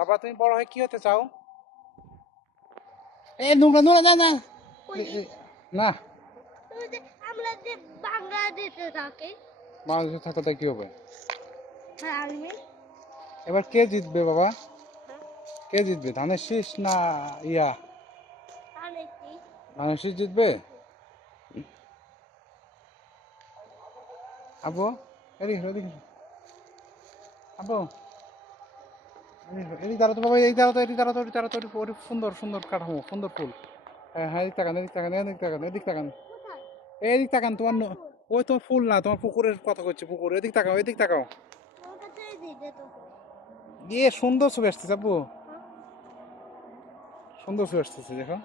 বাবা তুমি বড় হয়ে কি হতে চাও? এই নোংরা নোংরা না না না। আমরা যে বাংলাদেশে থাকি, বাংলাদেশে থাকাটা কি হবে? আর্মি। এবার কে জিতবে বাবা? কে জিতবে, ধানের শীষ না ইয়া? ধানের শীষ জিতবে। আবু এদিকে এদিকে আবু এদিকে দাঁড়া তো বাবা, এই দাঁড়া তো, এদিকে দাঁড়া তো, এদিকে দাঁড়া তো, ওটি সুন্দর সুন্দর কাঠামো, সুন্দর ফুল। হ্যাঁ হ্যাঁ, এদিক তাকান, এদিক তাকান, এদিক তাকান, এদিক তাকান, এদিক তাকান। তোমার ওই তোমার ফুল না, তোমার পুকুরের কথা করছি, পুকুর। এদিক তাকাও, এদিক তাকাও। ইয়ে সুন্দর ছবি আসতেছে আব্বু, সুন্দর ছবি আসতেছে দেখো।